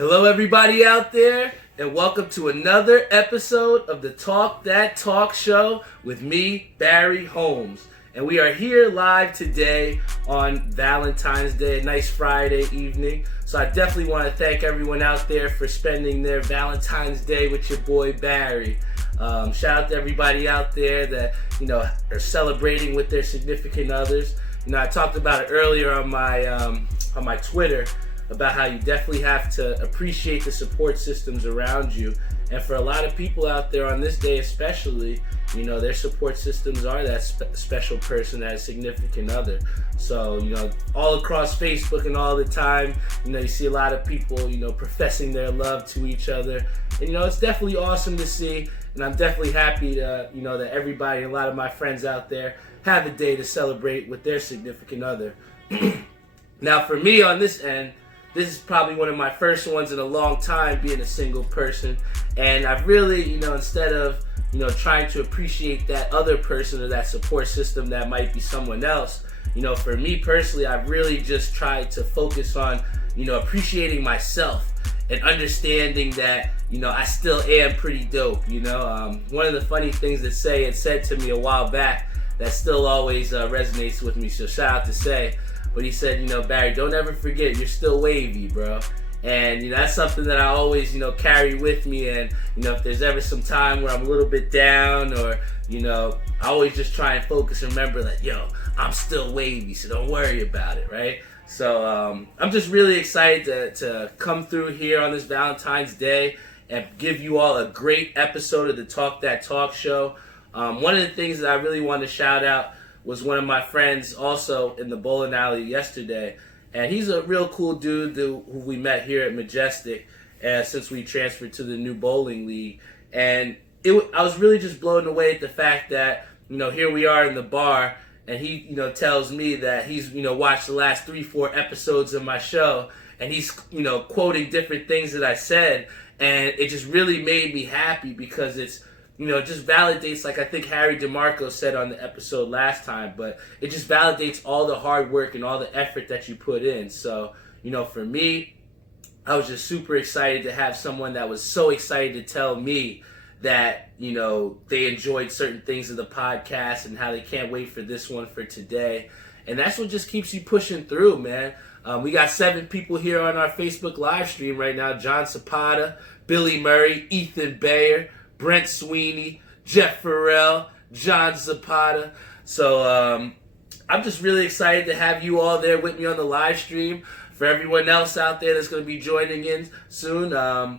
Hello, everybody out there, and welcome to another episode of the Talk That Talk Show with me, Barry Holmes. And we are here live today on Valentine's Day, a nice Friday evening. So I definitely want to thank everyone out there for spending their Valentine's Day with your boy Barry. Shout out to everybody out there that, are celebrating with their significant others. I talked about it earlier on my Twitter about how you definitely have to appreciate the support systems around you. And for a lot of people out there on this day especially, their support systems are that special person, that significant other. So, all across Facebook and all the time, you see a lot of people, professing their love to each other. And, it's definitely awesome to see. And I'm definitely happy to, that everybody, a lot of my friends out there have a day to celebrate with their significant other. Now, for me on this end, this is probably one of my first ones in a long time being a single person. And I've really, instead of, trying to appreciate that other person or that support system that might be someone else, for me personally, I've really just tried to focus on, appreciating myself and understanding that, I still am pretty dope, One of the funny things that Say had said to me a while back that still always resonates with me, so shout out to Say. But he said, Barry, don't ever forget you're still wavy, bro. And, that's something that I always, carry with me. And, if there's ever some time where I'm a little bit down or, I always just try and focus and remember that, I'm still wavy, so don't worry about it, right? So I'm just really excited to come through here on this Valentine's Day and give you all a great episode of the Talk That Talk Show. One of the things that I really want to shout out was one of my friends also in the bowling alley yesterday. And he's a real cool dude who we met here at Majestic since we transferred to the new bowling league. And I was really just blown away at the fact that, here we are in the bar and he, tells me that he's, watched the last 3-4 episodes of my show and he's, quoting different things that I said. And it just really made me happy because it's, it just validates, like I think Harry DeMarco said on the episode last time, but it just validates all the hard work and all the effort that you put in. So, for me, I was just super excited to have someone that was so excited to tell me that, they enjoyed certain things of the podcast and how they can't wait for this one for today. And that's what just keeps you pushing through, man. We got 7 people here on our Facebook live stream right now. John Zapata, Billy Murray, Ethan Bayer, Brent Sweeney, Jeff Farrell, John Zapata. So I'm just really excited to have you all there with me on the live stream. For everyone else out there that's going to be joining in soon,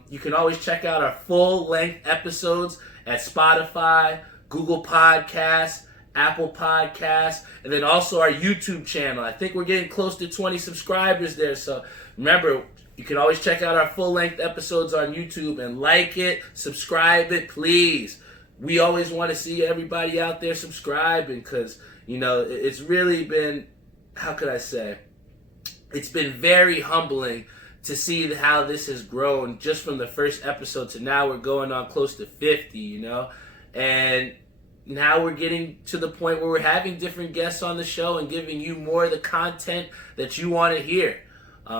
you can always check out our full-length episodes at Spotify, Google Podcasts, Apple Podcasts, and then also our YouTube channel. I think we're getting close to 20 subscribers there. So remember, you can always check out our full-length episodes on YouTube and like it, subscribe it, please. We always want to see everybody out there subscribing because, it's really been, how could I say, it's been very humbling to see how this has grown just from the first episode to now we're going on close to 50, and now we're getting to the point where we're having different guests on the show and giving you more of the content that you want to hear.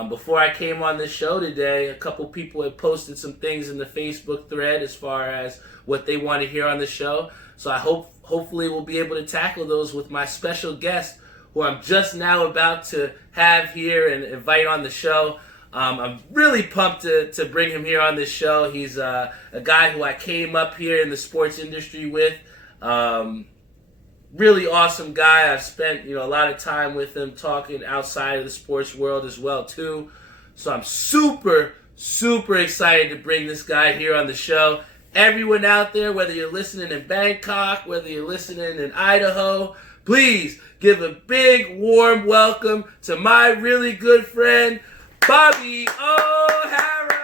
Before I came on this show today, a couple people had posted some things in the Facebook thread as far as what they want to hear on the show. So I hopefully we'll be able to tackle those with my special guest, who I'm just now about to have here and invite on the show. I'm really pumped to bring him here on this show. He's a guy who I came up here in the sports industry with. Really awesome guy. I've spent, a lot of time with him talking outside of the sports world as well, too. So I'm super, super excited to bring this guy here on the show. Everyone out there, whether you're listening in Bangkok, whether you're listening in Idaho, please give a big, warm welcome to my really good friend, Bobby O'Hara.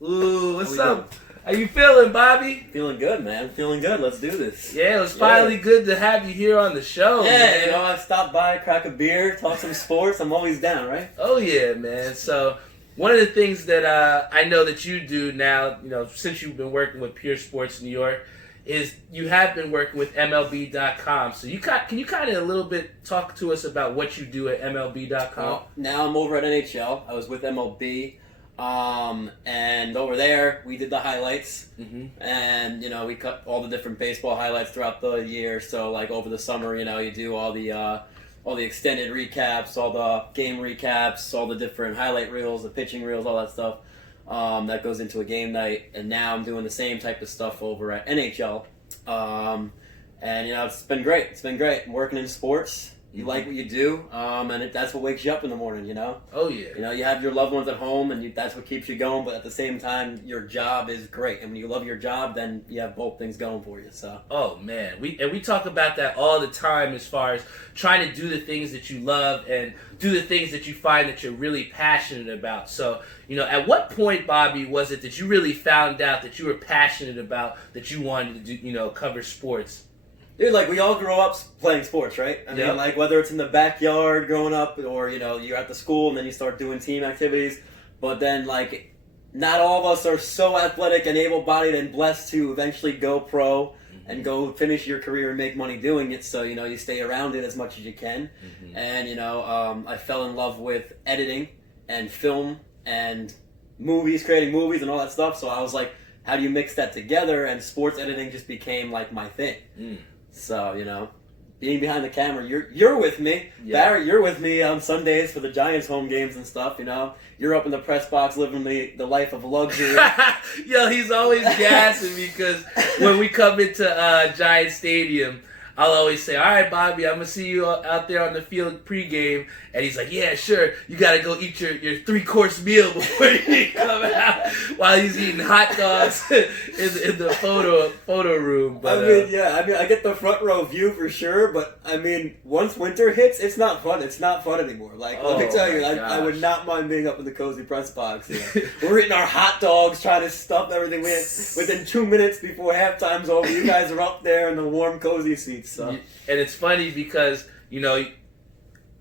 Ooh, what's up? How you feeling, Bobby? Feeling good, man. Feeling good. Let's do this. Yeah, it was finally good to have you here on the show. Yeah, man. I stopped by, crack a beer, talk some sports. I'm always down, right? Oh, yeah, man. So one of the things that I know that you do now, since you've been working with Pure Sports New York, is you have been working with MLB.com. So can you kind of a little bit talk to us about what you do at MLB.com? Well, now I'm over at NHL. I was with MLB. And over there, we did the highlights, and we cut all the different baseball highlights throughout the year. So, like over the summer, you do all the extended recaps, all the game recaps, all the different highlight reels, the pitching reels, all that stuff that goes into a game night. And now I'm doing the same type of stuff over at NHL, and it's been great. It's been great. I'm working in sports. You like what you do, and that's what wakes you up in the morning, Oh, yeah. You have your loved ones at home, and that's what keeps you going, but at the same time, your job is great. And when you love your job, then you have both things going for you, so. Oh, man. We talk about that all the time as far as trying to do the things that you love and do the things that you find that you're really passionate about. So, at what point, Bobby, was it that you really found out that you were passionate about, that you wanted to do, cover sports? Dude, we all grow up playing sports, right? I mean, whether it's in the backyard growing up or, you're at the school and then you start doing team activities. But then, not all of us are so athletic and able-bodied and blessed to eventually go pro and go finish your career and make money doing it. So, you stay around it as much as you can. And, I fell in love with editing and film and creating movies and all that stuff. So I was like, how do you mix that together? And sports editing just became, my thing. So, being behind the camera, you're with me. Yeah. Barry, you're with me on Sundays for the Giants home games and stuff, You're up in the press box living the life of luxury. Yo, he's always gassing me because when we come into Giant Stadium, I'll always say, all right, Bobby, I'm going to see you out there on the field pregame. And he's like, yeah, sure. You got to go eat your 3-course meal before you come out while he's eating hot dogs in the photo room. But, I get the front row view for sure. But, once winter hits, it's not fun. It's not fun anymore. Let me tell you, I would not mind being up in the cozy press box. We're eating our hot dogs, trying to stuff everything. Within 2 minutes before halftime's over, you guys are up there in the warm, cozy seats. So. And it's funny because,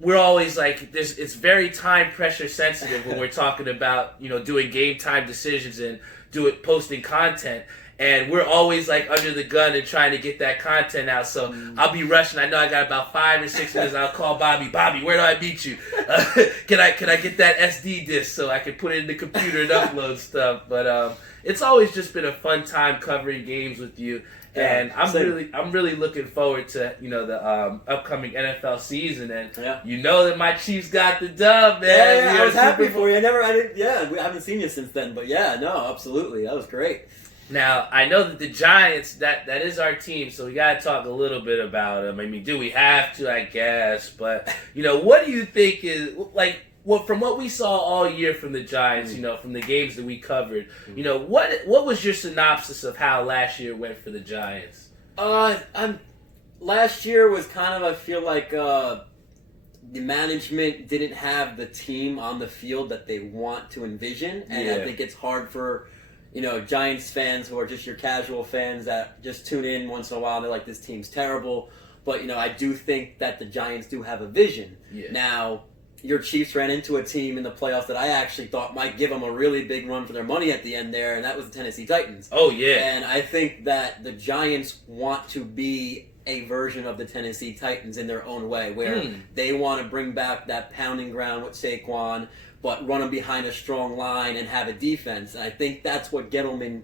we're always it's very time pressure sensitive when we're talking about, doing game time decisions and posting content. And we're always under the gun and trying to get that content out. So I'll be rushing. I know I got about 5 or 6 minutes. I'll call Bobby. Bobby, where do I meet you? Can I get that SD disc so I can put it in the computer and upload stuff? But it's always just been a fun time covering games with you. And I'm really looking forward to the upcoming NFL season, and that my Chiefs got the dub, man. Yeah, I was happy for you. We haven't seen you since then, but absolutely, that was great. Now I know that the Giants that is our team, so we got to talk a little bit about them. Do we have to? I guess, but what do you think is from what we saw all year from the Giants, from the games that we covered, what was your synopsis of how last year went for the Giants? Last year was kind of, I feel like the management didn't have the team on the field that they want to envision, and I think it's hard for Giants fans who are just your casual fans that just tune in once in a while and they're like, this team's terrible. But I do think that the Giants do have a vision. Now, your Chiefs ran into a team in the playoffs that I actually thought might give them a really big run for their money at the end there, and that was the Tennessee Titans. Oh, yeah. And I think that the Giants want to be a version of the Tennessee Titans in their own way, where they want to bring back that pounding ground with Saquon, but run them behind a strong line and have a defense. And I think that's what Gettleman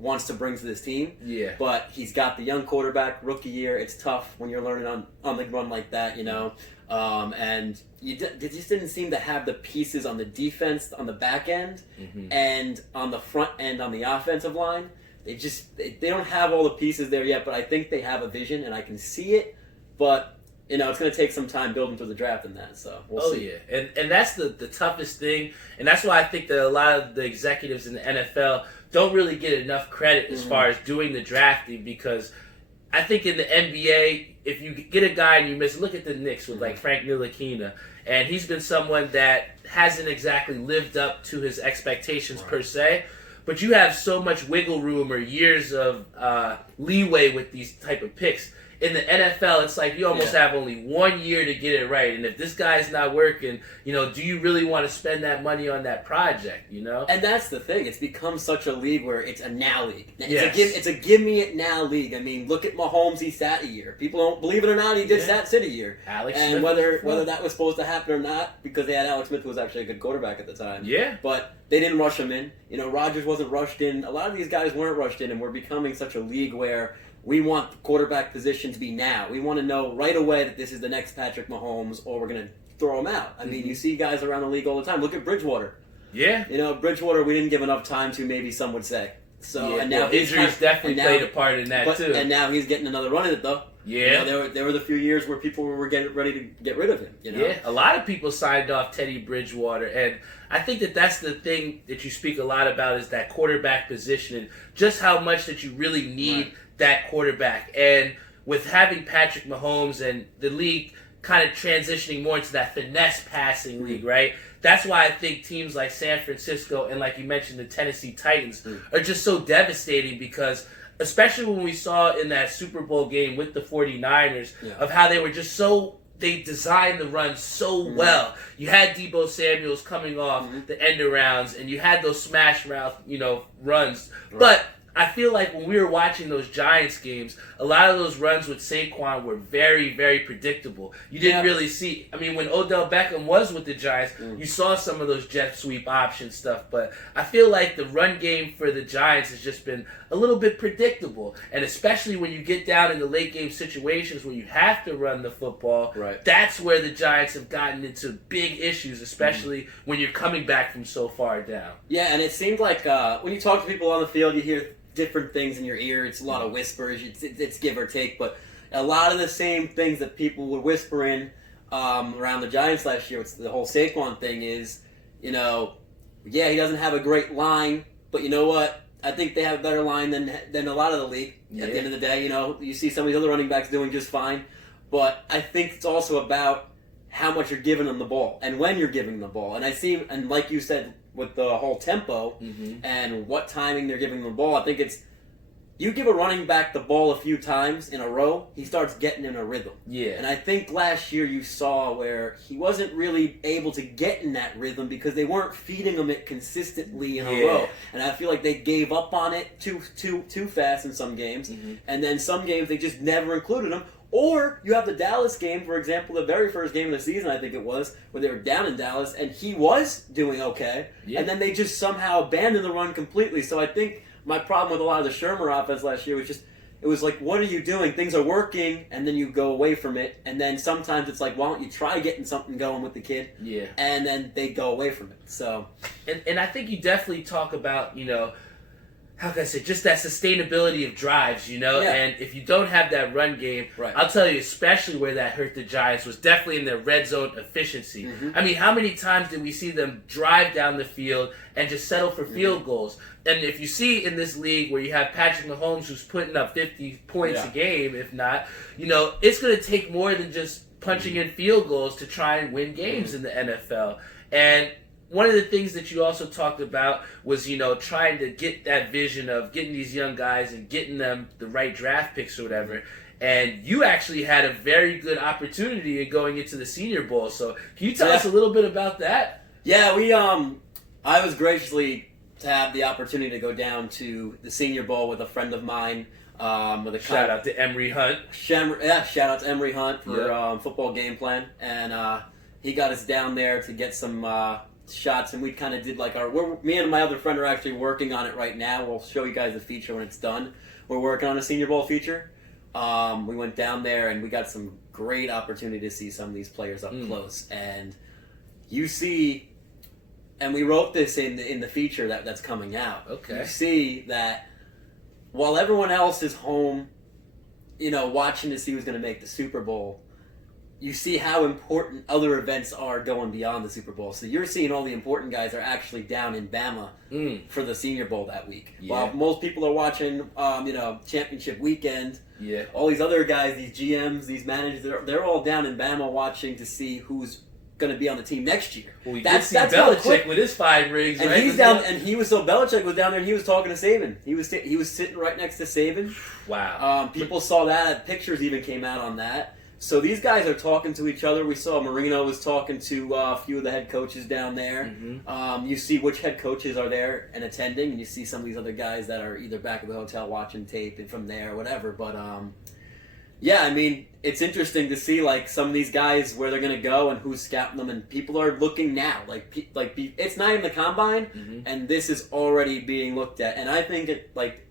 wants to bring to this team. Yeah. But he's got the young quarterback, rookie year. It's tough when you're learning on the run like that, and they just didn't seem to have the pieces on the defense, on the back end, and on the front end on the offensive line. They don't have all the pieces there yet, but I think they have a vision, and I can see it. But it's going to take some time building through the draft and that. So we'll see. Oh yeah, and that's the toughest thing, and that's why I think that a lot of the executives in the NFL don't really get enough credit as far as doing the drafting, because I think in the NBA, if you get a guy and you miss, look at the Knicks with Frank Ntilikina, and he's been someone that hasn't exactly lived up to his expectations per se, but you have so much wiggle room or years of leeway with these type of picks. in the NFL, it's like you almost have only 1 year to get it right. And if this guy's not working, do you really want to spend that money on that project, And that's the thing. It's become such a league where it's a now league. Yes. It's a give me it now league. I mean, look at Mahomes. He sat a year. People don't believe it or not. He did sit a year. Alex and Smith whether that was supposed to happen or not, because they had Alex Smith, who was actually a good quarterback at the time. Yeah. But they didn't rush him in. Rodgers wasn't rushed in. A lot of these guys weren't rushed in, and we're becoming such a league where we want the quarterback position to be now. We want to know right away that this is the next Patrick Mahomes, or we're going to throw him out. I mean, you see guys around the league all the time. Look at Bridgewater. Yeah. Bridgewater, we didn't give enough time to, maybe some would say. So and now injuries definitely played a part in that too. And now he's getting another run at it though. Yeah. There were the few years where people were getting ready to get rid of him. Yeah, a lot of people signed off Teddy Bridgewater, and I think that's the thing that you speak a lot about is that quarterback position and just how much that you really need that quarterback. And with having Patrick Mahomes and the league kind of transitioning more into that finesse passing league, right? That's why I think teams like San Francisco and, like you mentioned, the Tennessee Titans are just so devastating because, especially when we saw in that Super Bowl game with the 49ers, of how they were just they designed the run so well. You had Deebo Samuels coming off the end arounds, and you had those smash mouth, runs. Right. But I feel like when we were watching those Giants games, a lot of those runs with Saquon were very, very predictable. You didn't really see... I mean, when Odell Beckham was with the Giants, you saw some of those jet sweep option stuff. But I feel like the run game for the Giants has just been a little bit predictable. And especially when you get down in the late game situations where you have to run the football, that's where the Giants have gotten into big issues, especially when you're coming back from so far down. Yeah, and it seemed like when you talk to people on the field, you hear different things in your ear. It's a lot of whispers. It's give or take, but a lot of the same things that people would whisper in around the Giants last year. It's the whole Saquon thing is, he doesn't have a great line, but you know what? I think they have a better line than a lot of the league. At the end of the day, you see some of these other running backs doing just fine, but I think it's also about how much you're giving them the ball and when you're giving them the ball. And like you said, with the whole tempo and what timing they're giving the ball, I think it's you give a running back the ball a few times in a row, he starts getting in a rhythm. Yeah. And I think last year you saw where he wasn't really able to get in that rhythm because they weren't feeding him it consistently in a row. And I feel like they gave up on it too fast in some games. And then some games they just never included him. Or you have the Dallas game, for example, the very first game of the season, I think it was, where they were down in Dallas, and he was doing okay, and then they just somehow abandoned the run completely. So I think my problem with a lot of the Shermer offense last year was just, it was like, what are you doing? Things are working, and then you go away from it, and then sometimes it's like, why don't you try getting something going with the kid? Yeah. And then they go away from it. So, and I think you definitely talk about, how can I say, just that sustainability of drives, and if you don't have that run game, I'll tell you, especially where that hurt the Giants was definitely in their red zone efficiency. I mean, how many times did we see them drive down the field and just settle for field goals? And if you see in this league where you have Patrick Mahomes who's putting up 50 points a game, if not, it's going to take more than just punching in field goals to try and win games in the NFL. And one of the things that you also talked about was, trying to get that vision of getting these young guys and getting them the right draft picks or whatever. And you actually had a very good opportunity in going into the Senior Bowl. So can you tell us a little bit about that? Yeah, I was graciously to have the opportunity to go down to the Senior Bowl with a friend of mine. Shout out to Emery Hunt. Shout out to Emery Hunt for football game plan. And he got us down there to get some shots, and we kind of did like me and my other friend are actually working on it right now. We'll show you guys the feature when it's done. We're working on a Senior Bowl feature. We went down there and we got some great opportunity to see some of these players up close. And you see, and we wrote this in the feature that's coming out. Okay. You see that while everyone else is home, watching to see who's going to make the Super Bowl, you see how important other events are going beyond the Super Bowl. So you're seeing all the important guys are actually down in Bama for the Senior Bowl that week. Yeah. While most people are watching, championship weekend, all these other guys, these GMs, these managers, they're all down in Bama watching to see who's going to be on the team next year. Well, we did see Belichick with his 5 rings, and right? he's down, and he was so Belichick was down there, and he was talking to Saban. He was sitting right next to Saban. Wow. People saw that. Pictures even came out on that. So these guys are talking to each other. We saw Marino was talking to a few of the head coaches down there. Mm-hmm. You see which head coaches are there and attending, and you see some of these other guys that are either back at the hotel watching tape and from there or whatever. But yeah, I mean, it's interesting to see like some of these guys where they're going to go and who's scouting them, and people are looking now. It's not even the combine, and this is already being looked at. And I think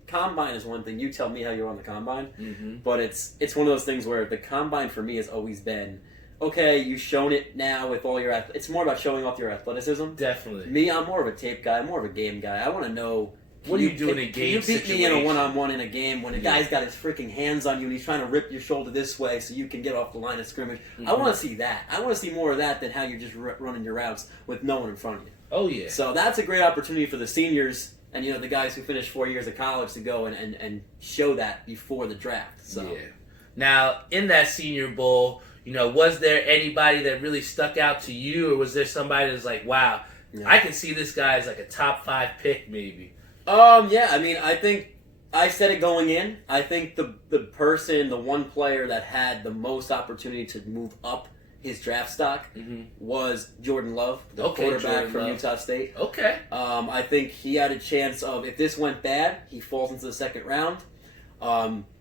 combine is one thing. You tell me how you're on the combine, but it's one of those things where the combine for me has always been, okay, you've shown it now with all your it's more about showing off your athleticism. Definitely. Me, I'm more of a tape guy. I'm more of a game guy. I want to know. What are you doing in a game situation? situation? You beat me in a one-on-one in a game when a guy's got his freaking hands on you and he's trying to rip your shoulder this way so you can get off the line of scrimmage. I want to see that. I want to see more of that than how you're just running your routes with no one in front of you. Oh, yeah. So that's a great opportunity for the seniors and, you know, the guys who finished 4 years of college to go and show that before the draft. So. Yeah. Now, in that Senior Bowl, you know, was there anybody that really stuck out to you, or was there somebody that's like, wow, I can see this guy as like a top 5 pick maybe? Yeah, I mean, I think I said it going in. I think the one player that had the most opportunity to move up his draft stock was Jordan Love, the quarterback from Utah State. Okay. I think he had a chance of, if this went bad, he falls into the second round,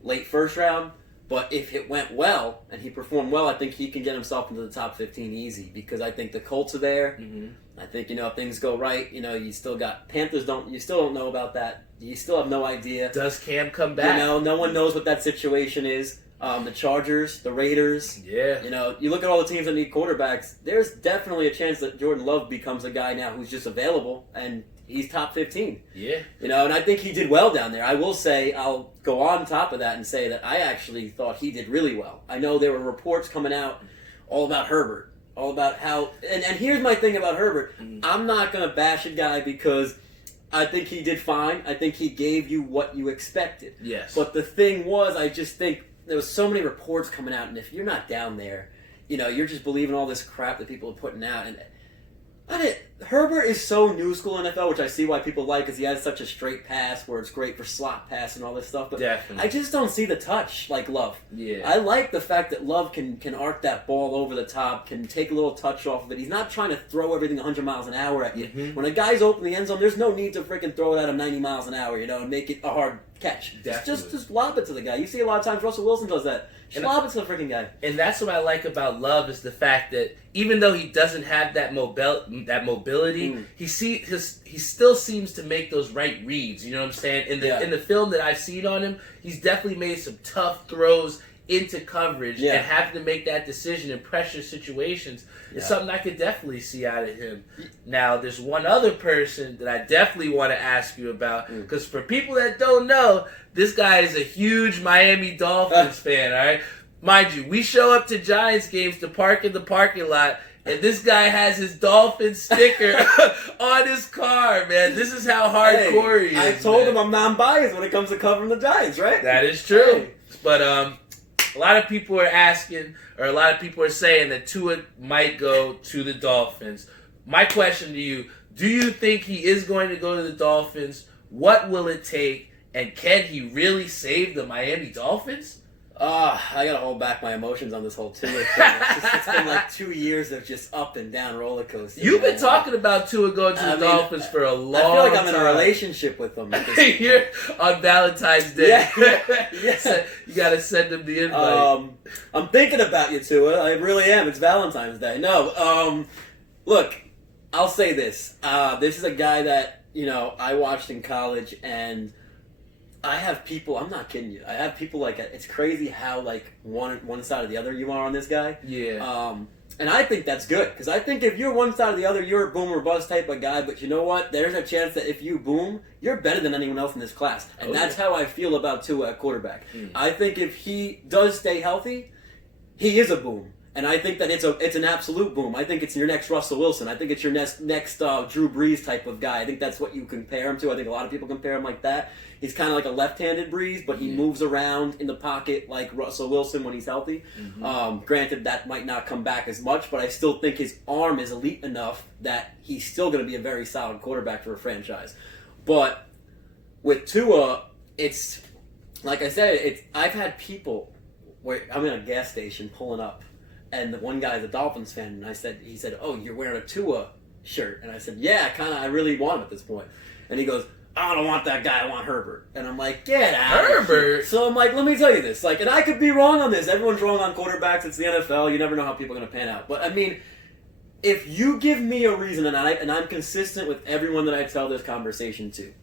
late first round. But if it went well and he performed well, I think he can get himself into the top 15 easy, because I think the Colts are there. I think, you know, if things go right, you know, you still got Panthers. You still don't know about that. You still have no idea. Does Cam come back? You know, no one knows what that situation is. The Chargers, the Raiders. Yeah. You know, you look at all the teams that need quarterbacks. There's definitely a chance that Jordan Love becomes a guy now who's just available, and he's top 15. Yeah. You know, and I think he did well down there. I will say, I'll go on top of that and say that I actually thought he did really well. I know there were reports coming out all about Herbert, all about how... And here's my thing about Herbert. I'm not going to bash a guy because I think he did fine. I think he gave you what you expected. Yes. But the thing was, I just think there was so many reports coming out, and if you're not down there, you know, you're just believing all this crap that people are putting out. And Herbert is so new school NFL, which I see why people like, because he has such a straight pass where it's great for slot pass and all this stuff. But definitely. I just don't see the touch like Love. Yeah. I like the fact that Love can arc that ball over the top, can take a little touch off of it. He's not trying to throw everything 100 miles an hour at you. When a guy's open the end zone, there's no need to freaking throw it at him 90 miles an hour, you know, and make it a hard catch. Just lob it to the guy. You see a lot of times Russell Wilson does that. Lob it to the freaking guy. And that's what I like about Love, is the fact that even though he doesn't have that mobility, he still seems to make those right reads. You know what I'm saying? In the film that I've seen on him, he's definitely made some tough throws into coverage, and having to make that decision in pressure situations is something I could definitely see out of him. Now, there's one other person that I definitely want to ask you about, because for people that don't know, this guy is a huge Miami Dolphins fan, all right? Mind you, we show up to Giants games to park in the parking lot, and this guy has his Dolphins sticker on his car, man. This is how hardcore he is. I told him I'm non-biased when it comes to covering the Giants, right? That is true. But a lot of people are asking, or a lot of people are saying that Tua might go to the Dolphins. My question to you, do you think he is going to go to the Dolphins? What will it take? And can he really save the Miami Dolphins? I gotta hold back my emotions on this whole Tua thing. It's been like 2 years of just up and down roller coasters. You've been talking about Tua going to the Dolphins for a long time. I feel like I'm in a relationship with them. Here on Valentine's Day. Yeah. You gotta send him the invite. I'm thinking about you, Tua. I really am. It's Valentine's Day. No, look, I'll say this. This is a guy that, you know, I watched in college, and I have people, I'm not kidding you, I have people like, it's crazy how like one side or the other you are on this guy. Yeah. And I think that's good, because I think if you're one side or the other, you're a boom or bust type of guy, but you know what? There's a chance that if you boom, you're better than anyone else in this class. And that's how I feel about Tua at quarterback. I think if he does stay healthy, he is a boom. And I think that it's an absolute boom. I think it's your next Russell Wilson. I think it's your next Drew Brees type of guy. I think that's what you compare him to. I think a lot of people compare him like that. He's kind of like a left-handed Brees, but he moves around in the pocket like Russell Wilson when he's healthy. Granted, that might not come back as much, but I still think his arm is elite enough that he's still going to be a very solid quarterback for a franchise. But with Tua, it's like I said, I've had people where I'm in a gas station pulling up, and the one guy's a Dolphins fan, and he said, "Oh, you're wearing a Tua shirt," and I said, "Yeah, I really want him at this point," and he goes, "I don't want that guy. I want Herbert." And I'm like, "Get out of here." So I'm like, let me tell you this. Like, and I could be wrong on this. Everyone's wrong on quarterbacks. It's the NFL. You never know how people are going to pan out. But I mean, if you give me a reason, and I'm consistent with everyone that I tell this conversation to,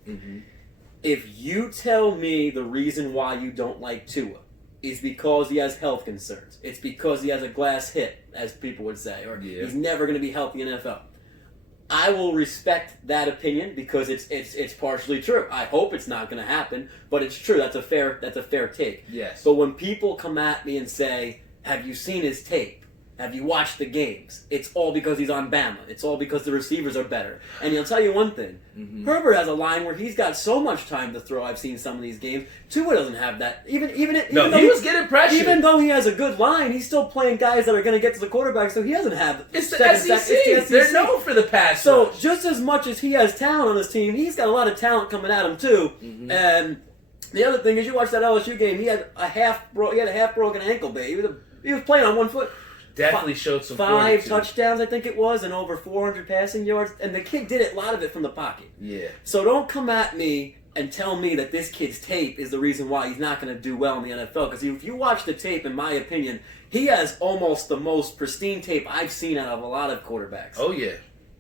if you tell me the reason why you don't like Tua is because he has health concerns, it's because he has a glass hip, as people would say, or he's never going to be healthy in the NFL, I will respect that opinion because it's partially true. I hope it's not going to happen, but it's true. That's a fair take. Yes. But when people come at me and say, "Have you seen his tape? Have you watched the games?" It's all because he's on Bama. It's all because the receivers are better. And he'll tell you one thing. Herbert has a line where he's got so much time to throw. I've seen some of these games. Tua doesn't have that. He was getting pressure. Even though he has a good line, he's still playing guys that are going to get to the quarterback, so he doesn't have... It's the SEC. They're known for the pass So rush. just as much as he has talent on his team, he's got a lot of talent coming at him too. And the other thing is, you watch that LSU game, he had a half broken ankle, babe. He was playing on one foot. Definitely showed some 5 touchdowns, I think it was, and over 400 passing yards. And the kid did a lot of it from the pocket. Yeah. So don't come at me and tell me that this kid's tape is the reason why he's not going to do well in the NFL. Because if you watch the tape, in my opinion, he has almost the most pristine tape I've seen out of a lot of quarterbacks. Oh, yeah.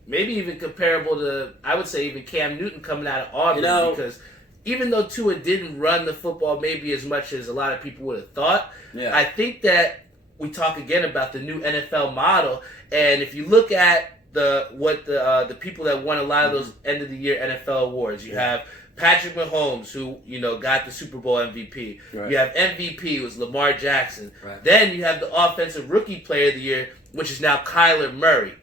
Maybe even comparable to, I would say, even Cam Newton coming out of Auburn. Because even though Tua didn't run the football maybe as much as a lot of people would have thought, I think that we talk again about the new NFL model, and if you look at the people that won a lot of those end of the year NFL awards, you have Patrick Mahomes, who got the Super Bowl MVP. Right. You have MVP, was Lamar Jackson. Right. Then you have the Offensive Rookie Player of the Year, which is now Kyler Murray.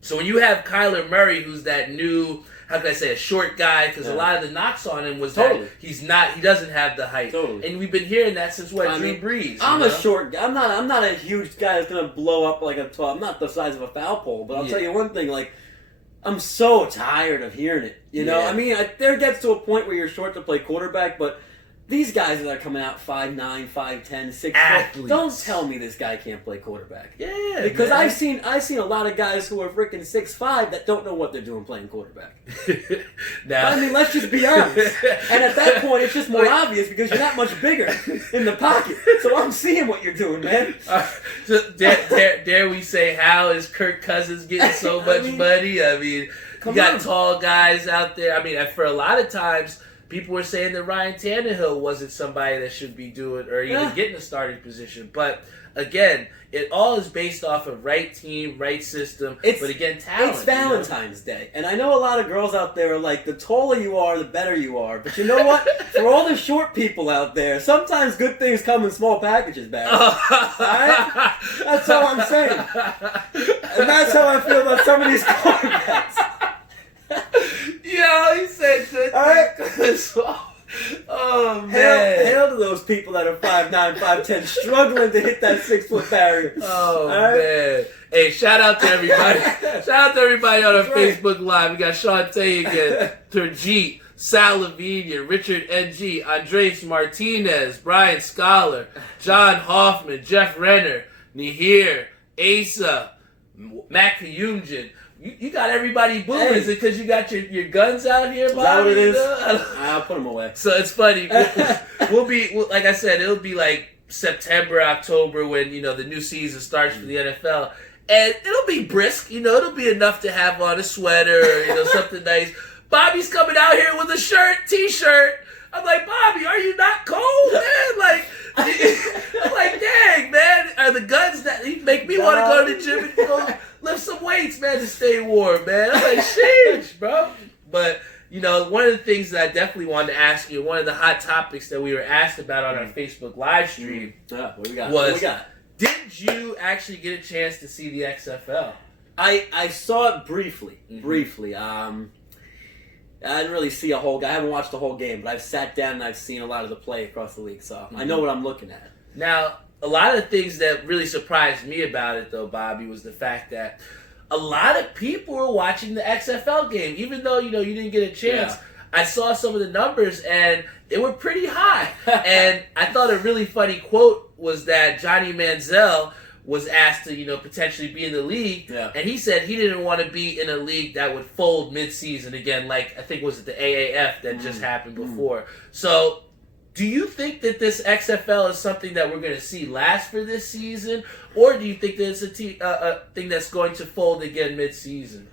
So when you have Kyler Murray, who's that new, how can I say, a short guy, because a lot of the knocks on him was that he doesn't have the height. And we've been hearing that since Drew Brees. I'm a short guy. I'm not a huge guy that's going to blow up like a 12. I'm not the size of a foul pole, but I'll tell you one thing, like, I'm so tired of hearing it. You know, I mean, there gets to a point where you're short to play quarterback, but these guys that are coming out 5'9", 5'10", 6'4", don't tell me this guy can't play quarterback. Yeah, because I've seen a lot of guys who are freaking 6'5" that don't know what they're doing playing quarterback. Now, I mean, let's just be honest. And at that point, it's just more obvious because you're that much bigger in the pocket. So I'm seeing what you're doing, man. So dare we say, how is Kirk Cousins getting so much money? I mean, you got tall guys out there. I mean, for a lot of times, people were saying that Ryan Tannehill wasn't somebody that should be doing or even getting a starting position. But again, it all is based off of right team, right system, but again, talent. It's Valentine's Day. And I know a lot of girls out there are like, the taller you are, the better you are. But you know what? For all the short people out there, sometimes good things come in small packages, Barry. Alright? That's all I'm saying. And that's how I feel about some of these quarterbacks. Yo, he said good. All right. Oh, man. Hail to those people that are 5'9", 5'10", struggling to hit that 6-foot barrier. Oh, man. Hey, shout out to everybody. Shout out to everybody on our Facebook Live. We got Shantae again, Turjeet, Sal Lavinia, Richard N.G., Andres Martinez, Brian Scholar, John Hoffman, Jeff Renner, Nihir, Asa, Matt Kayunjan. You got everybody booming. Is it because you got your guns out here, Bobby? Is that what it is? I'll put them away. So it's funny. We'll be, like I said, it'll be like September, October when, the new season starts for the NFL. And it'll be brisk. It'll be enough to have on a sweater or, something nice. Bobby's coming out here with a shirt, T-shirt. I'm like, Bobby, are you not cold, man? Like, I'm like, dang, man. Are the guns that make me want to go to the gym and go lift some weights, man, to stay warm, man? I'm like, sheesh, bro. But, one of the things that I definitely wanted to ask you, one of the hot topics that we were asked about on our Facebook live stream what we got? was Did you actually get a chance to see the XFL? I saw it briefly. I didn't really see I haven't watched the whole game, but I've sat down and I've seen a lot of the play across the league, so I know what I'm looking at. Now, a lot of the things that really surprised me about it, though, Bobby, was the fact that a lot of people were watching the XFL game, even though, you didn't get a chance. Yeah. I saw some of the numbers, and they were pretty high. And I thought a really funny quote was that Johnny Manziel was asked to, potentially be in the league, and he said he didn't want to be in a league that would fold mid-season again, like I think was it the AAF that just happened before. So, do you think that this XFL is something that we're going to see last for this season, or do you think that it's a thing that's going to fold again mid-season?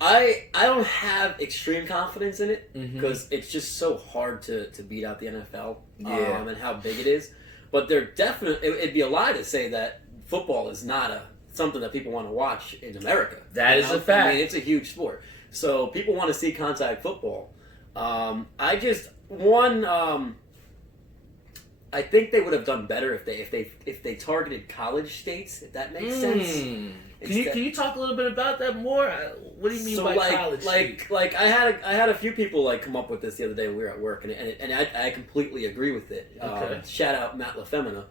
I don't have extreme confidence in it because it's just so hard to beat out the NFL and how big it is. But it'd be a lie to say that football is not something that people want to watch in America. That is a fact. I mean, it's a huge sport. So people want to see contact football. I think they would have done better if they targeted college states, if that makes sense. Can you talk a little bit about that more? What do you mean by college states? Like I had a few people come up with this the other day when we were at work, and I completely agree with it. Okay. Shout out Matt LaFemina.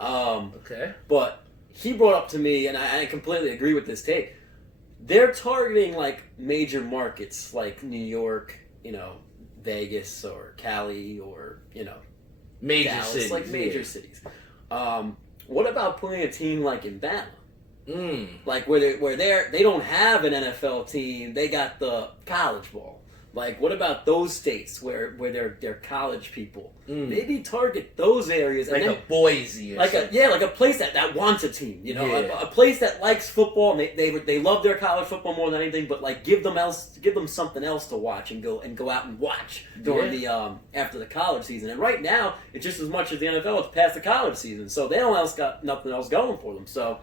Okay. But he brought up to me, and I completely agree with this take. They're targeting major markets like New York, Vegas or Cali or major Dallas, cities, major cities. What about putting a team in Bama? Where they don't have an NFL team, they got the college ball. What about those states where they're college people? Maybe target those areas, like a Boise, or something. a place that wants a team. A place that likes football. And they love their college football more than anything. But give them something else to watch and go out and watch during the after the college season. And right now, it's just as much as the NFL. It's past the college season, so they don't got nothing else going for them. So.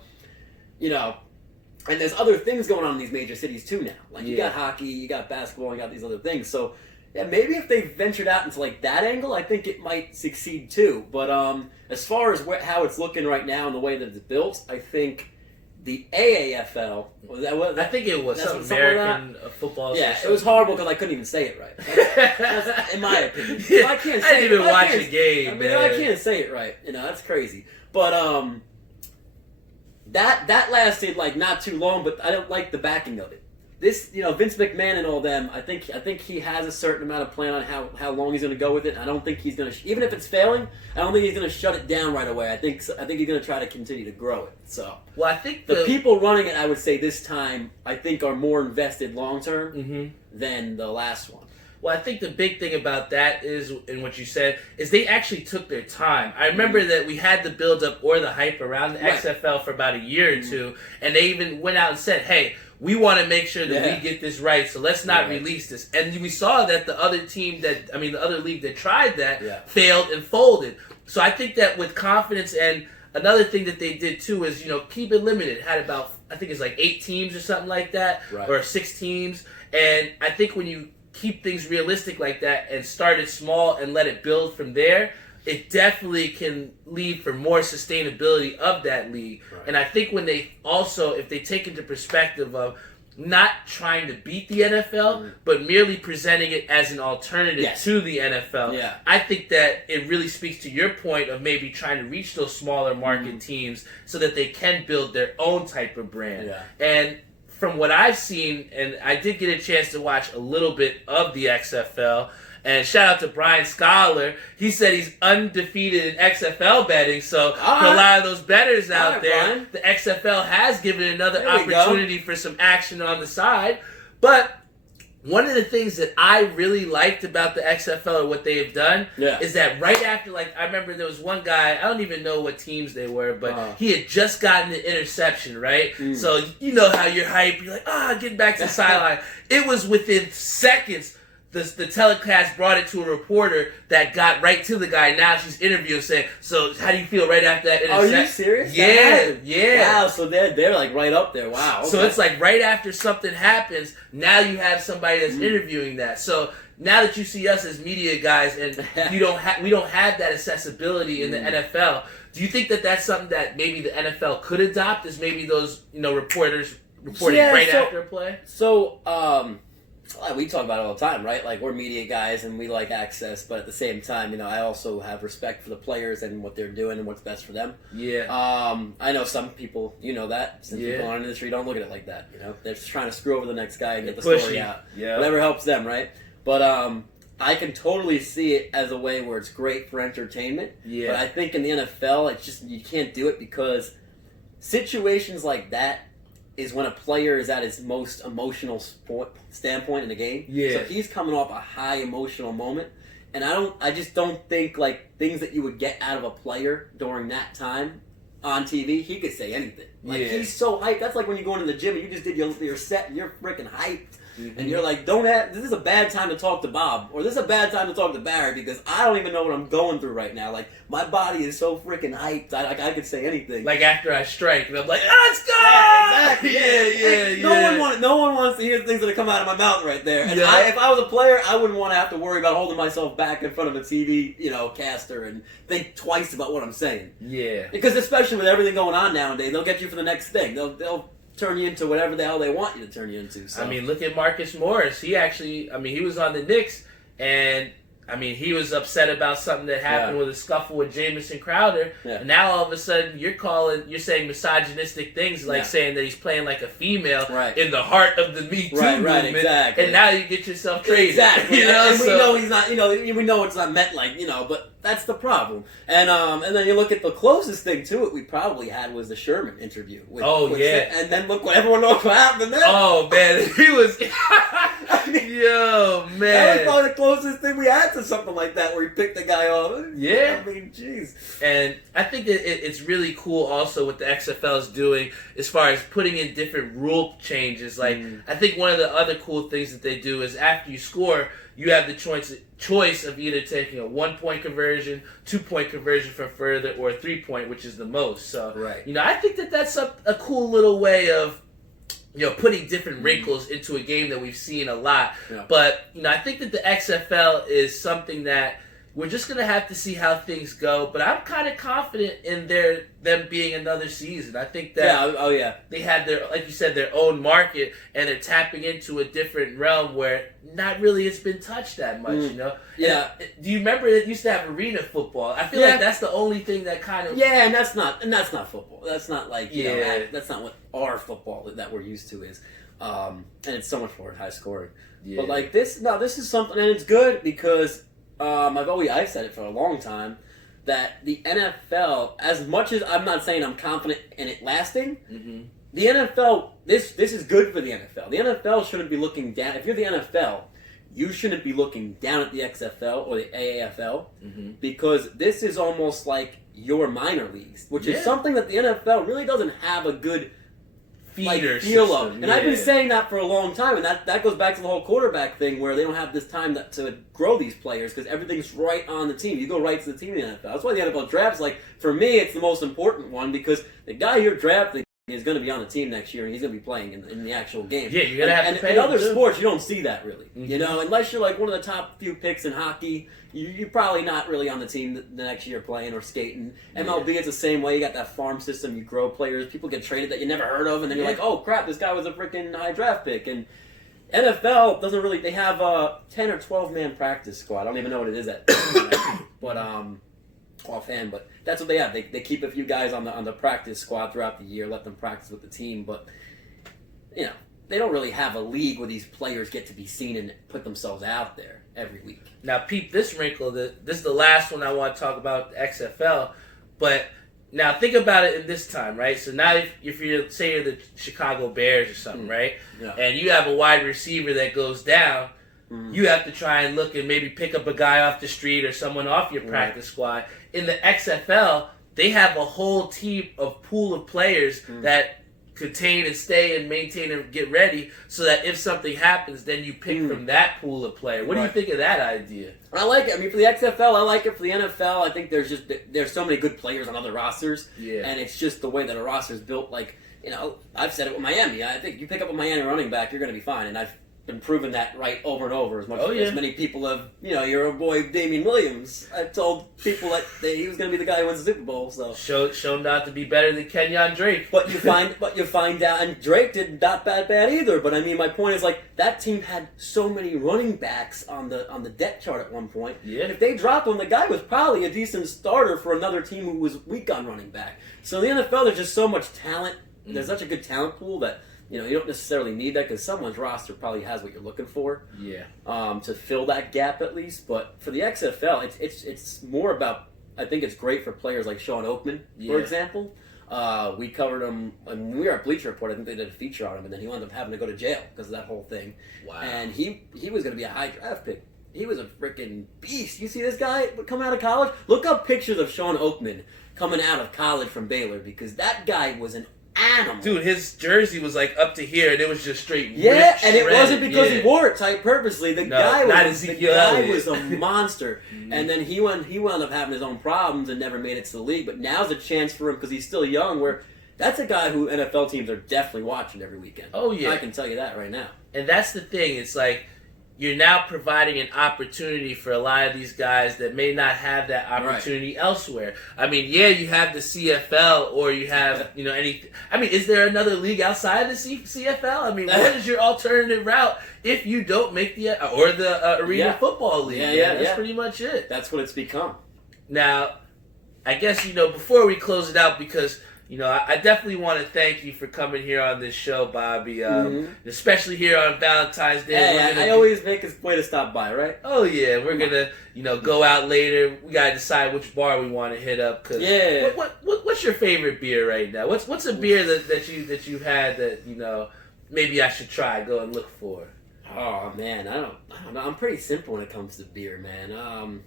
And there's other things going on in these major cities too now. You got hockey, you got basketball, you got these other things. So, maybe if they ventured out into that angle, I think it might succeed too. But as far as how it's looking right now and the way that it's built, I think the AAFL. I think it was some American football. Yeah, it was horrible because I couldn't even say it right. That's in my opinion. Yeah, I didn't even watch a game, man. I can't say it right. That's crazy. But That lasted not too long, but I don't like the backing of it. This, Vince McMahon and all them. I think he has a certain amount of plan on how long he's going to go with it. I don't think he's going to, even if it's failing, I don't think he's going to shut it down right away. I think he's going to try to continue to grow it. So, well, I think the people running it, I would say this time, I think are more invested long term than the last one. Well, I think the big thing about that is, in what you said, is they actually took their time. I remember that we had the build-up or the hype around the XFL for about a year or two, and they even went out and said, hey, we want to make sure that we get this right, so let's not release this. And we saw that the other league that tried that failed and folded. So I think that with confidence, and another thing that they did too is, keep it limited. Had about, I think it's 8 teams or something like that, or 6 teams. And I think when you keep things realistic like that and start it small and let it build from there, it definitely can lead for more sustainability of that league. Right. And I think when they also, if they take into perspective of not trying to beat the NFL, but merely presenting it as an alternative to the NFL, I think that it really speaks to your point of maybe trying to reach those smaller market teams so that they can build their own type of brand. Yeah. And from what I've seen, and I did get a chance to watch a little bit of the XFL, and shout out to Brian Scholar. He said he's undefeated in XFL betting, so for a lot of those bettors out there, Brian, the XFL has given another opportunity for some action on the side. But one of the things that I really liked about the XFL and what they have done is that right after, I remember there was one guy, I don't even know what teams they were, but he had just gotten the interception, right? So you know how you're hyped, you're like, getting back to the sideline. It was within seconds, the telecast brought it to a reporter that got right to the guy. Now she's interviewing, saying, "So how do you feel right after that interception?" Are you serious? Yeah. Wow, so they're like right up there. Wow. Okay. So it's like right after something happens, now you have somebody that's interviewing that. So now that you see us as media guys, and we don't have that accessibility in the NFL, do you think that that's something that maybe the NFL could adopt? Is maybe those reporters reporting after a play? So we talk about it all the time, right? Like, we're media guys and we like access, but at the same time, I also have respect for the players and what they're doing and what's best for them. Yeah. I know some people, that, some people in the industry don't look at it like that. They're just trying to screw over the next guy and get the story out. Yeah. Whatever helps them, right? But I can totally see it as a way where it's great for entertainment. Yeah. But I think in the NFL, it's just, you can't do it because situations like that is when a player is at his most emotional standpoint in the game. Yeah. So he's coming off a high emotional moment, and I just don't think like things that you would get out of a player during that time on TV. He could say anything. Like he's so hyped. That's like when you go into the gym and you just did your set and you're freaking hyped. And you're like, this is a bad time to talk to Bob, or this is a bad time to talk to Barry because I don't even know what I'm going through right now. Like, my body is so freaking hyped. I could say anything. Like after I strike, and I'm like, let's go! Yeah, exactly. Yeah. No one wants to hear the things that are coming out of my mouth right there. And if I was a player, I wouldn't want to have to worry about holding myself back in front of a TV, caster and think twice about what I'm saying. Yeah. Because especially with everything going on nowadays, they'll get you for the next thing. They'll turn you into whatever the hell they want you to turn you into. So. I mean, look at Marcus Morris. He actually, he was on the Knicks, and he was upset about something that happened with a scuffle with Jamison Crowder. Yeah. And now all of a sudden you're saying misogynistic things, like saying that he's playing like a female in the heart of the Me Too movement. Exactly. And now you get yourself traded. Exactly. And we know he's not. We know it's not meant like but. That's the problem. And then you look at the closest thing to it we probably had was the Sherman interview. And then look what everyone knows what happened there. Oh, man. He was... Yo, man. That was probably the closest thing we had to something like that where he picked the guy off. Yeah. Jeez. And I think that it's really cool also what the XFL is doing as far as putting in different rule changes. Like, I think one of the other cool things that they do is after you score, you have the choice of either taking a 1-point conversion, 2-point conversion for further, or a 3-point, which is the most. So, I think that's a cool little way of, putting different wrinkles into a game that we've seen a lot. Yeah. But, I think that the XFL is something that we're just going to have to see how things go. But I'm kind of confident in them being another season. I think that they have like you said, their own market, and they're tapping into a different realm where not really it's been touched that much, Yeah. And do you remember it used to have arena football? I feel like that's the only thing that kind of... Yeah, and that's not football. That's not like, that's not what our football that we're used to is. And it's so much more high scoring. Yeah. But like this is something, and it's good because... I've said it for a long time that the NFL, as much as I'm not saying I'm confident in it lasting, the NFL, this is good for the NFL. The NFL shouldn't be looking down. If you're the NFL, you shouldn't be looking down at the XFL or the AAFL because this is almost like your minor leagues, which is something that the NFL really doesn't have a good feel of. And I've been saying that for a long time, and that goes back to the whole quarterback thing where they don't have this time to grow these players because everything's right on the team. You go right to the team in the NFL. That's why the NFL drafts, for me, it's the most important one because the guy you're drafting is going to be on the team next year and he's going to be playing in the actual game. Yeah, you're going to have to pay in other sports, you don't see that really. Unless you're like one of the top few picks in hockey, you're probably not really on the team the next year playing or skating. MLB, it's the same way. You got that farm system. You grow players. People get traded that you never heard of, and then you're like, oh, crap, this guy was a freaking high draft pick. And NFL doesn't really... They have a 10 or 12-man practice squad. I don't even know what it is but offhand, but that's what they have. They keep a few guys on the practice squad throughout the year, let them practice with the team, but, they don't really have a league where these players get to be seen and put themselves out there every week. Now, peep this wrinkle. This is the last one I want to talk about, the XFL. But now think about it in this time, right? So now if you're the Chicago Bears or something, right? Yeah. And you have a wide receiver that goes down, you have to try and look and maybe pick up a guy off the street or someone off your practice squad. In the XFL, they have a whole pool of players that contain and stay and maintain and get ready so that if something happens, then you pick from that pool of player. What do you think of that idea? I like it. I mean, for the XFL, I like it. For the NFL, I think there's so many good players on other rosters. Yeah. And it's just the way that a roster is built. Like, I've said it with Miami. I think you pick up a Miami running back, you're going to be fine. And I've been proving that right over and over as much as many people have. Your boy Damian Williams. I told people that he was going to be the guy who wins the Super Bowl. So shown out to be better than Kenyon Drake. But you find out, and Drake did not bad either. But I mean, my point is that team had so many running backs on the depth chart at one point. Yeah. And if they dropped him, the guy was probably a decent starter for another team who was weak on running back. So in the NFL, there's just so much talent. There's such a good talent pool that. You don't necessarily need that because someone's roster probably has what you're looking for. Yeah. To fill that gap at least. But for the XFL, it's more about. I think it's great for players like Sean Oakman, for example. We covered him when we were at Bleacher Report. I think they did a feature on him, and then he wound up having to go to jail because of that whole thing. Wow. And he was going to be a high draft pick. He was a freaking beast. You see this guy coming out of college? Look up pictures of Sean Oakman coming out of college from Baylor because that guy was an animal. Dude, his jersey was up to here, and it was just straight. Yeah, and it wasn't because he wore it tight purposely. The guy was a monster. And then he wound up having his own problems and never made it to the league. But now's a chance for him because he's still young. Where that's a guy who NFL teams are definitely watching every weekend. Oh yeah, I can tell you that right now. And that's the thing. It's you're now providing an opportunity for a lot of these guys that may not have that opportunity elsewhere. I mean, you have the CFL or you have, anything. I mean, is there another league outside the CFL? I mean, what is your alternative route if you don't make the Arena Football League? Yeah, that's pretty much it. That's what it's become. Now, I guess, before we close it out, because I definitely want to thank you for coming here on this show, Bobby. Especially here on Valentine's Day. Hey, I always make a way to stop by, right? Oh yeah, we're gonna go out later. We gotta decide which bar we want to hit up. What's your favorite beer right now? What's a beer that you had that maybe I should try, go and look for? Oh man, I don't know. I'm pretty simple when it comes to beer, man.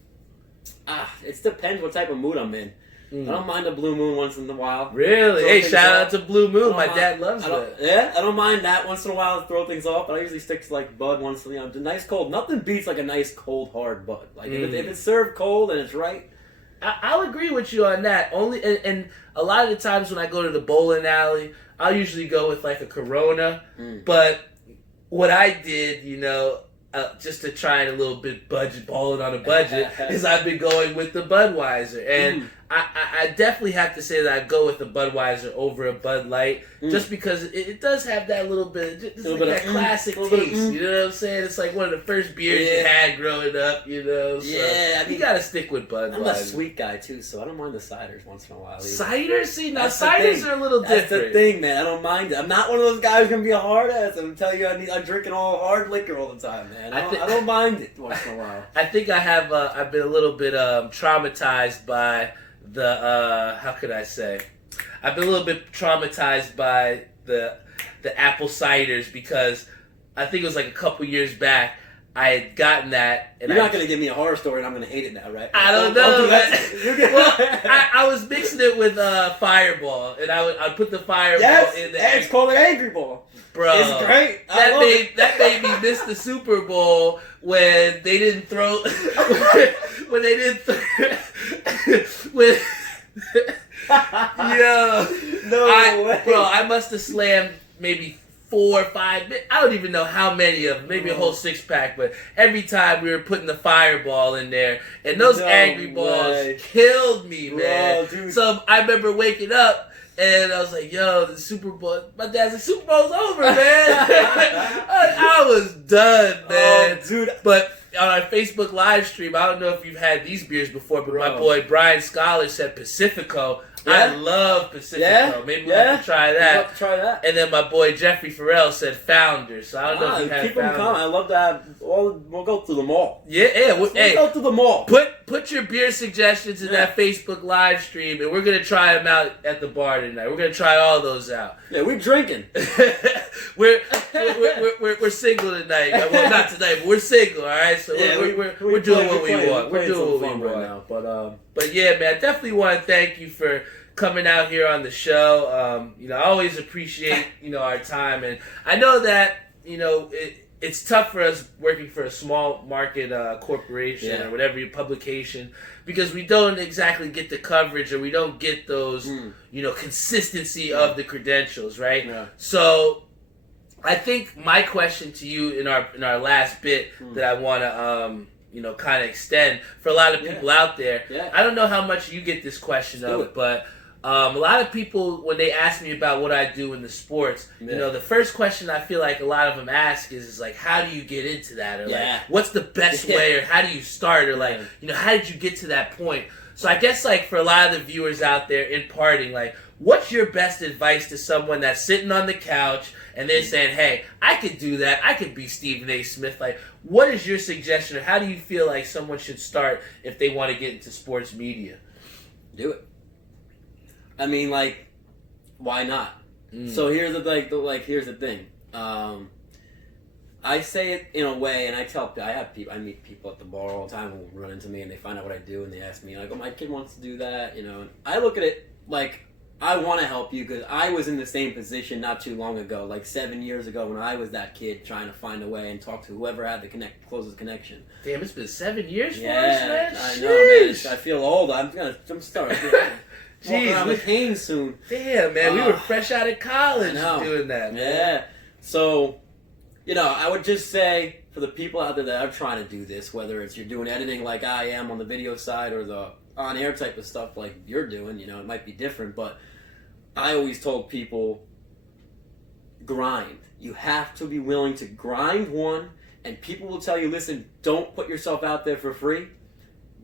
It depends what type of mood I'm in. I don't mind a Blue Moon once in a while. Really? Hey, shout out to Blue Moon. My dad loves that. Yeah, I don't mind that once in a while to throw things off, but I usually stick to Bud once in a while. The nice cold. Nothing beats a nice cold hard Bud. If it's served cold and it's right. I'll agree with you on that. And a lot of the times when I go to the bowling alley, I'll usually go with a Corona. But what I did, just to try and a little bit balling on a budget, is I've been going with the Budweiser. And I definitely have to say that I go with the Budweiser over a Bud Light, just because it does have that little bit, that classic taste. You know what I'm saying? It's one of the first beers you had growing up. So you gotta stick with Budweiser. I'm a sweet guy too, so I don't mind the ciders once in a while. Ciders? See, now ciders are a little different. That's the thing, man. I don't mind it. I'm not one of those guys who's gonna be a hard ass and tell you I'm drinking all hard liquor all the time, man. I don't mind it once in a while. I think I have. I've been a little bit traumatized by the how could I say? I've been a little bit traumatized by the apple ciders because I think it was a couple years back I had gotten that. And you're not going to give me a horror story and I'm going to hate it now, right? I don't know. I was mixing it with Fireball, and I'd put the Fireball in there. It's called an Angry Ball. Bro, it's great. That made me miss the Super Bowl when they didn't throw. when they didn't. Way. Bro, I must have slammed maybe 4 or 5. I don't even know how many of them. Maybe a whole 6-pack. But every time we were putting the Fireball in there, and those Angry Balls killed me, man. Dude. So I remember waking up. And I was like, yo, the Super Bowl. My dad's like, Super Bowl's over, man. I was done, man. Oh, dude. But on our Facebook live stream, I don't know if you've had these beers before, but my boy Brian Scholar said Pacifico. Yeah. I love Pacifico. Yeah. Maybe we'll have to try that. We'll have to try that. And then my boy Jeffrey Farrell said Founder. So I don't know if you had keep them coming. I love that. We'll go through them all. Yeah. We'll go through them all. Put your beer suggestions in that Facebook live stream, and we're going to try them out at the bar tonight. We're going to try all those out. Yeah, we're drinking. we're single tonight. Well, not tonight, but we're single, all right? So we're doing what we want. We're doing what we want. Right now, but yeah, man, I definitely want to thank you for coming out here on the show. I always appreciate, our time. And I know that, it's tough for us working for a small market corporation or whatever your publication, because we don't exactly get the coverage, or we don't get those, consistency of the credentials, right? Yeah. So I think my question to you in our last bit that I want to kind of extend for a lot of people out there. Yeah. I don't know how much you get this question of, but a lot of people, when they ask me about what I do in the sports, the first question I feel like a lot of them ask is like, how do you get into that? Or like, what's the best way? Or how do you start? Or like, how did you get to that point? So I guess like for a lot of the viewers out there in parting, like, what's your best advice to someone that's sitting on the couch and they're saying, hey, I could do that. I could be Stephen A. Smith. Like, what is your suggestion? Or how do you feel like someone should start if they want to get into sports media? Do it. I mean, like, why not? So here's the thing. I say it in a way, and I meet people at the bar all the time who run into me and they find out what I do and they ask me, like, oh, my kid wants to do that, and I look at it like, I want to help you because I was in the same position not too long ago, like 7 years ago, when I was that kid trying to find a way and talk to whoever had the closest connection. Damn, it's been 7 years for us, I man. know, man. I feel old. I'm starting. Jeez, I'm a cane soon. Damn, man, we were fresh out of college doing that, man. Yeah. So, I would just say for the people out there that are trying to do this, whether it's you're doing editing like I am on the video side or the on-air type of stuff like you're doing, it might be different, but I always told people, grind. You have to be willing to grind one, and people will tell you, listen, don't put yourself out there for free.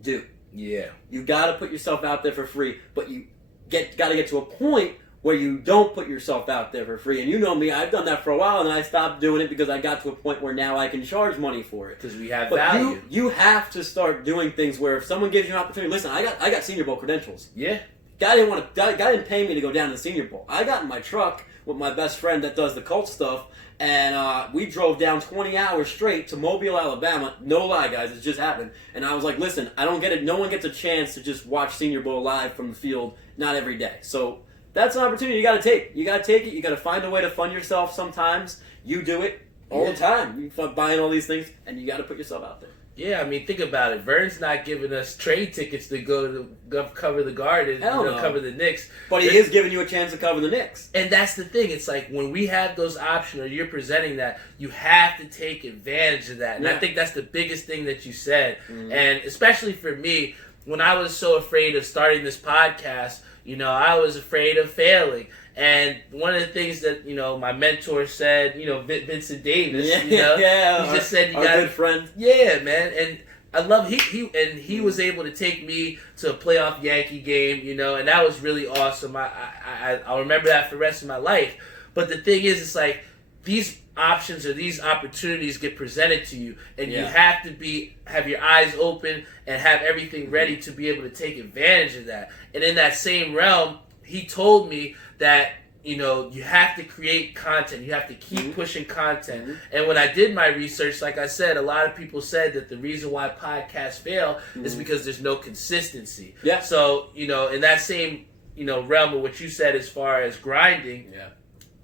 Do. Yeah. You got to put yourself out there for free, but you got to get to a point where you don't put yourself out there for free. And you know me, I've done that for a while, and I stopped doing it because I got to a point where now I can charge money for it. Because we have value. You have to start doing things where if someone gives you an opportunity, listen, I got Senior Bowl credentials. Yeah. Guy didn't pay me to go down to the Senior Bowl. I got in my truck with my best friend that does the cult stuff, and we drove down 20 hours straight to Mobile, Alabama. No lie, guys, it just happened. And I was like, listen, I don't get it. No one gets a chance to just watch Senior Bowl live from the field, not every day. So that's an opportunity you got to take. You got to take it. You got to find a way to fund yourself sometimes. You do it all the time. You buying all these things, and you got to put yourself out there. Yeah, I mean, think about it. Vern's not giving us trade tickets to go cover the Garden, cover the Knicks. But he is giving you a chance to cover the Knicks. And that's the thing. It's like when we have those options, or you're presenting that, you have to take advantage of that. And I think that's the biggest thing that you said. And especially for me, when I was so afraid of starting this podcast, I was afraid of failing. And one of the things that, my mentor said, Vincent Davis, he just said, our good friend. Yeah, man. And I love, he was able to take me to a playoff Yankee game, and that was really awesome. I'll remember that for the rest of my life. But the thing is, it's like, these options or these opportunities get presented to you, and you have to have your eyes open and have everything ready to be able to take advantage of that. And in that same realm, he told me that, you have to create content. You have to keep pushing content. And when I did my research, like I said, a lot of people said that the reason why podcasts fail is because there's no consistency. Yeah. So, in that same, realm of what you said as far as grinding,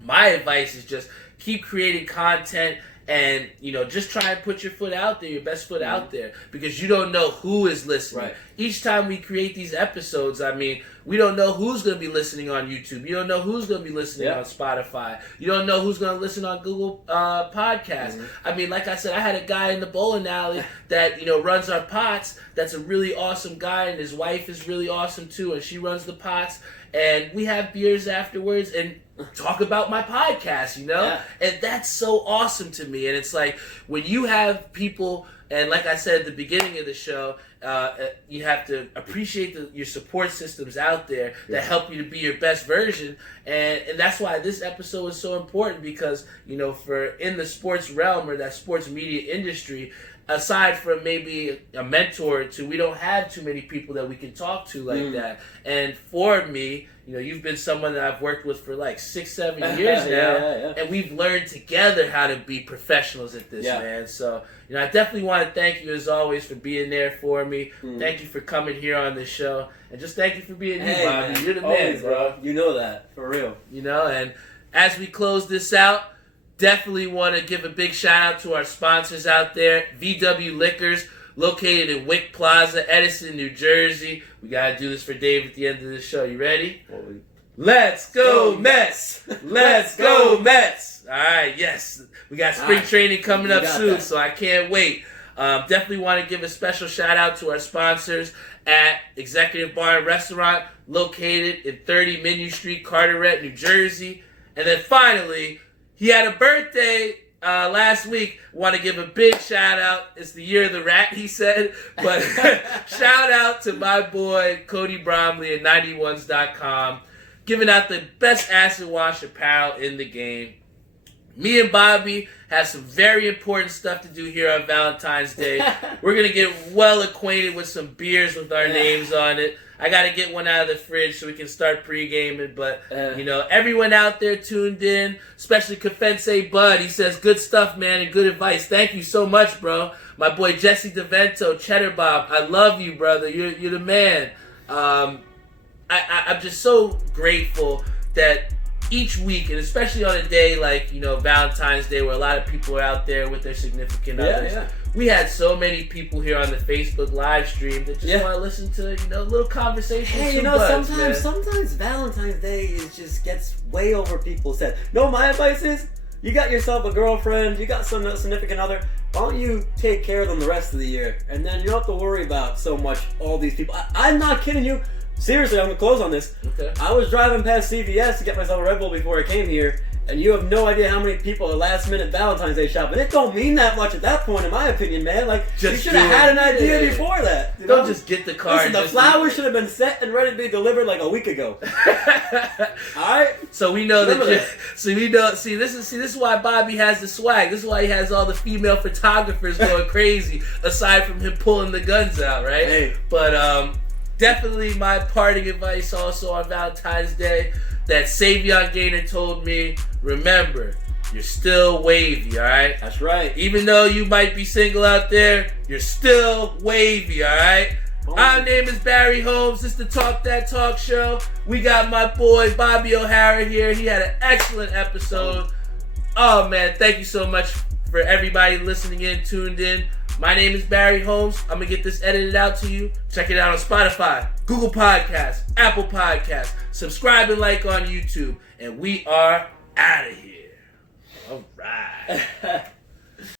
my advice is just keep creating content. And, just try and put your foot out there, your best foot out there, because you don't know who is listening. Right. Each time we create these episodes, I mean, we don't know who's going to be listening on YouTube. You don't know who's going to be listening on Spotify. You don't know who's going to listen on Google Podcasts. I mean, like I said, I had a guy in the bowling alley that, runs our pots. That's a really awesome guy, and his wife is really awesome too, and she runs the pots. And we have beers afterwards and talk about my podcast, And that's so awesome to me. And it's like when you have people, and like I said at the beginning of the show, you have to appreciate your support systems out there that help you to be your best version. And that's why this episode is so important, because, for in the sports realm or that sports media industry, aside from maybe a mentor or two, we don't have too many people that we can talk to like that. And for me, you've been someone that I've worked with for like 6-7 years now, and we've learned together how to be professionals at this, man. So, I definitely want to thank you as always for being there for me. Thank you for coming here on this show, and just thank you for being here, Bobby. Man. You're the Always, man, bro. You know that, for real. And as we close this out, definitely want to give a big shout out to our sponsors out there, VW Liquors, located in Wick Plaza, Edison, New Jersey. We got to do this for Dave at the end of the show. You ready? Let's go Mets! Let's go Mets! All right, yes. We got spring training coming up soon, so I can't wait. Definitely want to give a special shout out to our sponsors at Executive Bar and Restaurant, located in 30 Menu Street, Carteret, New Jersey. And then finally, he had a birthday last week. Want to give a big shout out. It's the year of the rat, he said. But shout out to my boy Cody Bromley at 91s.com, giving out the best acid wash apparel in the game. Me and Bobby have some very important stuff to do here on Valentine's Day. We're going to get well acquainted with some beers with our names on it. I got to get one out of the fridge so we can start pre-gaming. But, everyone out there tuned in, especially Kafense Bud. He says, good stuff, man, and good advice. Thank you so much, bro. My boy Jesse DeVento, Cheddar Bob, I love you, brother. You're the man. I'm just so grateful that each week, and especially on a day like, Valentine's Day, where a lot of people are out there with their significant others, we had so many people here on the Facebook live stream that just want to listen to, a little conversation. Hey, sometimes Valentine's Day just gets way over people's head. No, my advice is, you got yourself a girlfriend, you got some significant other, why don't you take care of them the rest of the year? And then you don't have to worry about so much all these people. I'm not kidding you. Seriously, I'm going to close on this. Okay. I was driving past CVS to get myself a Red Bull before I came here, and you have no idea how many people are last-minute Valentine's Day shopping. It don't mean that much at that point, in my opinion, man. Like, you should have had an idea before that. Don't just get the car. Listen, the flowers should have been set and ready to be delivered like a week ago. All right? So we know that. This is why Bobby has the swag. This is why he has all the female photographers going crazy, aside from him pulling the guns out, right? Hey. But, definitely my parting advice also on Valentine's Day that Savion Gaynor told me, remember, you're still wavy, all right? That's right. Even though you might be single out there, you're still wavy, all right? Our name is Barry Holmes. This is the Talk That Talk show. We got my boy Bobby O'Hara here. He had an excellent episode. Oh, man, thank you so much for everybody listening in, tuned in. My name is Barry Holmes. I'm going to get this edited out to you. Check it out on Spotify, Google Podcasts, Apple Podcasts. Subscribe and like on YouTube. And we are out of here. All right.